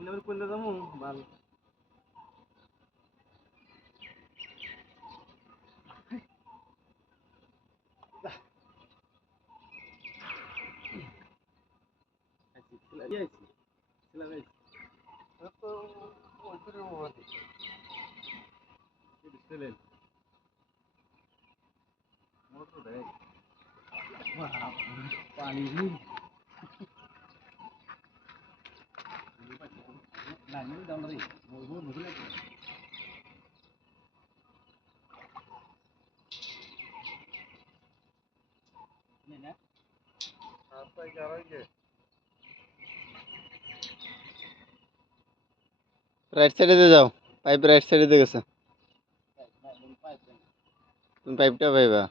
Ini pun dah kamu, bal. Iya sih, selamat. Itu, itu dia buat. Ini selain. Motor deh. Wah, paling ini. Nah, ini dah lari. Mau lagi. Ini na? Apa yang lagi? Right সাইডে দিয়ে যাও, pipe right সাইডে দিয়ে গেছে, তুমি পাইপটা পাইবা।